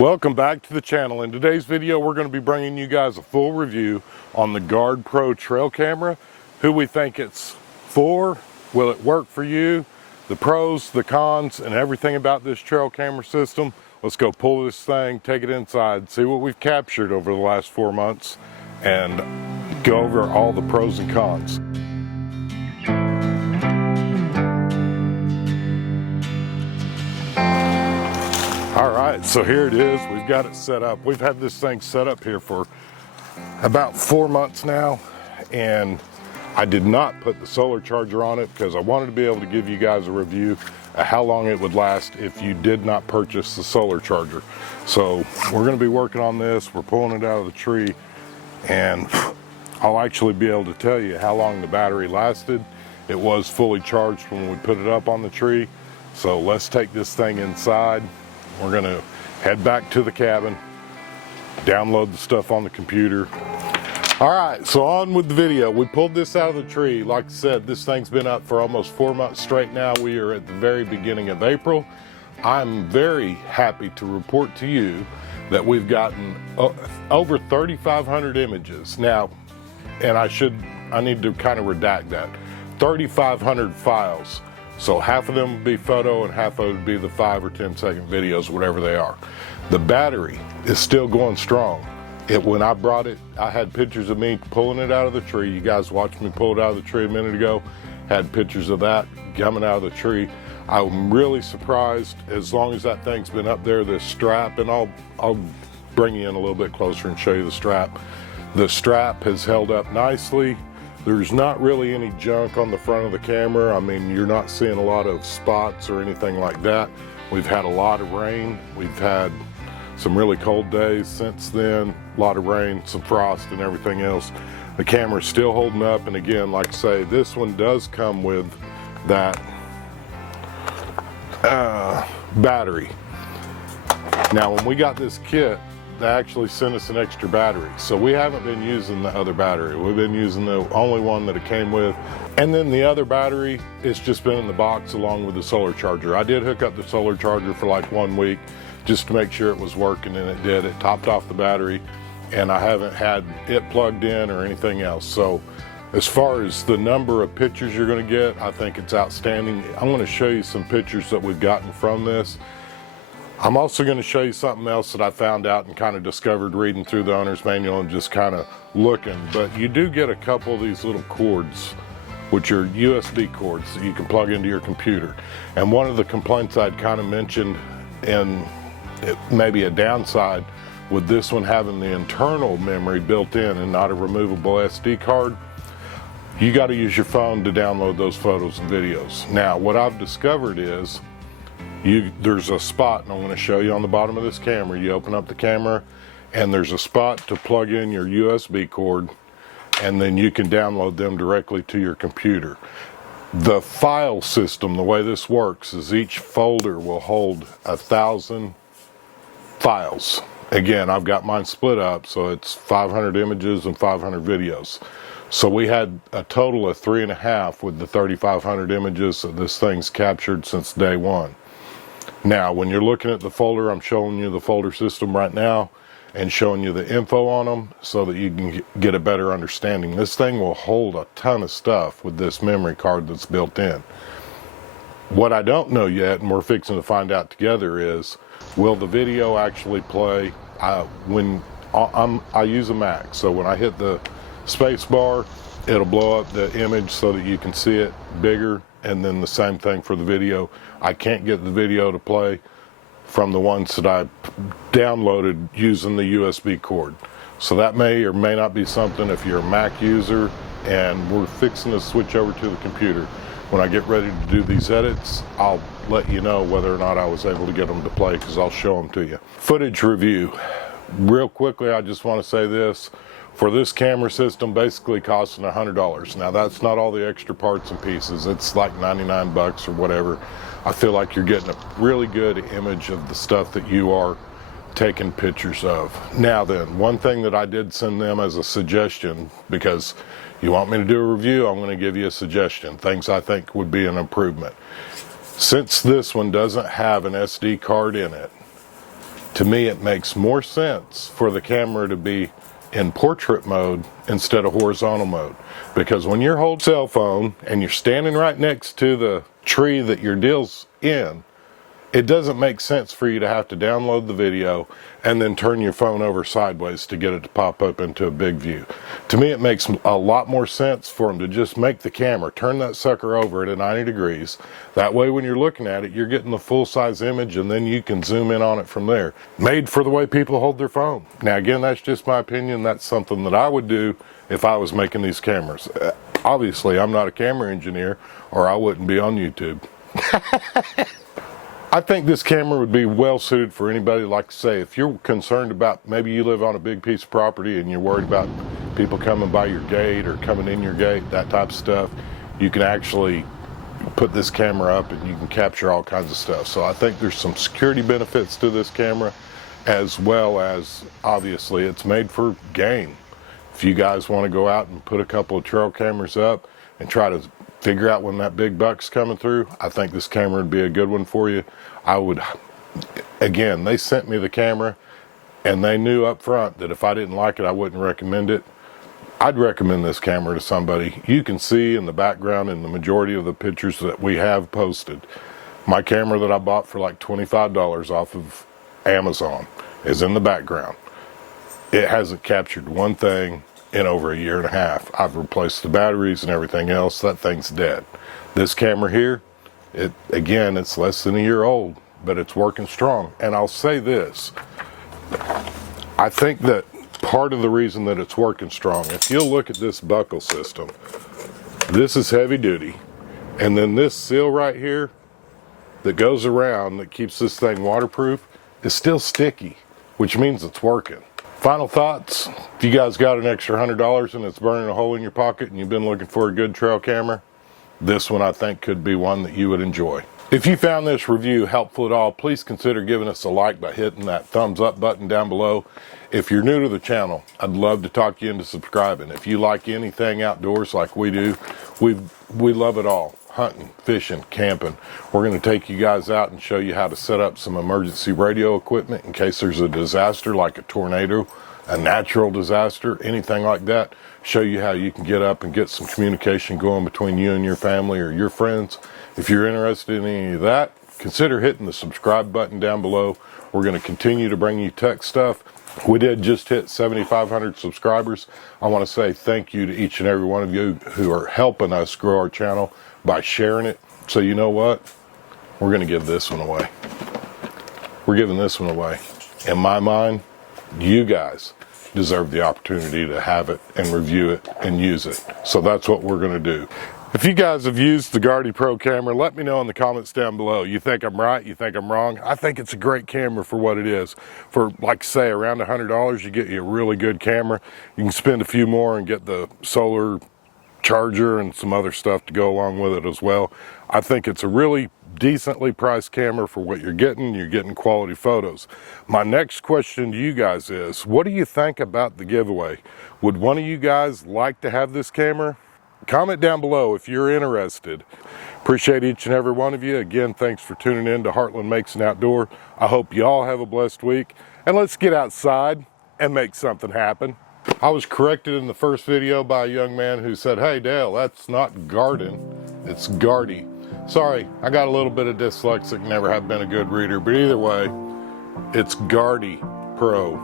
Welcome back to the channel. In today's video, we're going to be bringing you guys a full review on the GardePro trail camera, who we think it's for, will it work for you, the pros, the cons, and everything about this trail camera system. Let's go pull this thing, take it inside, see what we've captured over the last 4 months, and go over all the pros and cons. All right, so here it is. We've got it set up. We've had this thing set up here for about 4 months now, and I did not put the solar charger on it because I wanted to be able to give you guys a review of how long it would last if you did not purchase the solar charger. So we're going to be working on this. We're pulling it out of the tree, and I'll actually be able to tell you how long the battery lasted. It was fully charged when we put it up on the tree. So let's take this thing inside. We're going to head back to the cabin, download the stuff on the computer. All right, so on with the video. We pulled this out of the tree. Like I said, this thing's been up for almost 4 months straight now. We are at the very beginning of April. I'm very happy to report to you that we've gotten over 3,500 images. Now, and I need to kind of redact that. 3,500 files. So half of them would be photo and half of it would be the 5 or 10 second videos, whatever they are. The battery is still going strong. When I brought it, I had pictures of me pulling it out of the tree. You guys watched me pull it out of the tree a minute ago. Had pictures of that coming out of the tree. I'm really surprised, as long as that thing's been up there, this strap, and I'll bring you in a little bit closer and show you the strap. The strap has held up nicely. There's not really any junk on the front of the camera. I mean, you're not seeing a lot of spots or anything like that. We've had a lot of rain. We've had some really cold days since then. A lot of rain, some frost and everything else. The camera's still holding up. And again, like I say, this one does come with that battery. Now, when we got this kit, they actually sent us an extra battery. So we haven't been using the other battery. We've been using the only one that it came with. And then the other battery, it's just been in the box along with the solar charger. I did hook up the solar charger for like 1 week just to make sure it was working, and it did. It topped off the battery, and I haven't had it plugged in or anything else. So as far as the number of pictures you're gonna get, I think it's outstanding. I'm gonna show you some pictures that we've gotten from this. I'm also going to show you something else that I found out and kind of discovered reading through the owner's manual and just kind of looking. But you do get a couple of these little cords, which are USB cords that you can plug into your computer. And one of the complaints I'd kind of mentioned, and it may be a downside, with this one having the internal memory built in and not a removable SD card, you got to use your phone to download those photos and videos. Now, what I've discovered is there's a spot, and I'm going to show you on the bottom of this camera. You open up the camera, and there's a spot to plug in your USB cord, and then you can download them directly to your computer. The file system, the way this works, is each folder will hold 1,000 files. Again, I've got mine split up, so it's 500 images and 500 videos. So we had a total of 3.5 with the 3,500 images that this thing's captured since day one. Now, when you're looking at the folder, I'm showing you the folder system right now and showing you the info on them so that you can get a better understanding. This thing will hold a ton of stuff with this memory card that's built in. What I don't know yet, and we're fixing to find out together, is will the video actually play when I use a Mac, so when I hit the space bar, it'll blow up the image so that you can see it bigger, and then the same thing for the video. I can't get the video to play from the ones that I downloaded using the USB cord. So that may or may not be something if you're a Mac user, and we're fixing to switch over to the computer. When I get ready to do these edits, I'll let you know whether or not I was able to get them to play, because I'll show them to you. Footage review. Real quickly, I just want to say this. For this camera system, basically costing $100. Now, that's not all the extra parts and pieces. It's like 99 bucks or whatever. I feel like you're getting a really good image of the stuff that you are taking pictures of. Now then, one thing that I did send them as a suggestion, because you want me to do a review, I'm going to give you a suggestion, things I think would be an improvement. Since this one doesn't have an SD card in it, to me it makes more sense for the camera to be in portrait mode instead of horizontal mode. Because when you're holding a cell phone and you're standing right next to the tree that your deal's in, it doesn't make sense for you to have to download the video and then turn your phone over sideways to get it to pop up into a big view. To me, it makes a lot more sense for them to just make the camera, turn that sucker over at 90 degrees. That way, when you're looking at it, you're getting the full-size image, and then you can zoom in on it from there. Made for the way people hold their phone. Now, again, that's just my opinion. That's something that I would do if I was making these cameras. Obviously, I'm not a camera engineer, or I wouldn't be on YouTube. I think this camera would be well suited for anybody. Like I say, if you're concerned about, maybe you live on a big piece of property and you're worried about people coming by your gate or coming in your gate, that type of stuff, you can actually put this camera up and you can capture all kinds of stuff. So I think there's some security benefits to this camera, as well as, obviously, it's made for game. If you guys want to go out and put a couple of trail cameras up and try to figure out when that big buck's coming through, I think this camera would be a good one for you. I would, again, they sent me the camera and they knew up front that if I didn't like it, I wouldn't recommend it. I'd recommend this camera to somebody. You can see in the background in the majority of the pictures that we have posted, my camera that I bought for like $25 off of Amazon is in the background. It hasn't captured one thing in over a year and a half. I've replaced the batteries and everything else. That thing's dead. This camera here, again, it's less than a year old, but it's working strong. And I'll say this, I think that part of the reason that it's working strong, if you'll look at this buckle system, this is heavy duty, and then this seal right here that goes around that keeps this thing waterproof is still sticky, which means it's working. Final thoughts, if you guys got an extra $100 and it's burning a hole in your pocket and you've been looking for a good trail camera, this one I think could be one that you would enjoy. If you found this review helpful at all, please consider giving us a like by hitting that thumbs up button down below. If you're new to the channel, I'd love to talk you into subscribing. If you like anything outdoors like we do, we love it all. Hunting, fishing, camping. We're going to take you guys out and show you how to set up some emergency radio equipment in case there's a disaster like a tornado, a natural disaster, anything like that. Show you how you can get up and get some communication going between you and your family or your friends. If you're interested in any of that, consider hitting the subscribe button down below. We're going to continue to bring you tech stuff. We did just hit 7,500 subscribers. I want to say thank you to each and every one of you who are helping us grow our channel by sharing it. So you know what? We're going to give this one away. We're giving this one away. In my mind, you guys deserve the opportunity to have it and review it and use it. So that's what we're going to do. If you guys have used the GardePro camera, let me know in the comments down below. You think I'm right? You think I'm wrong? I think it's a great camera for what it is. For, like say, around $100, you get you a really good camera. You can spend a few more and get the solar charger and some other stuff to go along with it as well. I think it's a really decently priced camera for what you're getting. You're getting quality photos. My next question to you guys is, what do you think about the giveaway? Would one of you guys like to have this camera? Comment down below if you're interested. Appreciate each and every one of you. Again, thanks for tuning in to Heartland Makes an Outdoor. I hope you all have a blessed week, and let's get outside and make something happen. I was corrected in the first video by a young man who said, "Hey Dale, that's not garden, it's Gardy." Sorry, I got a little bit of dyslexic, never have been a good reader, but either way, it's GardePro.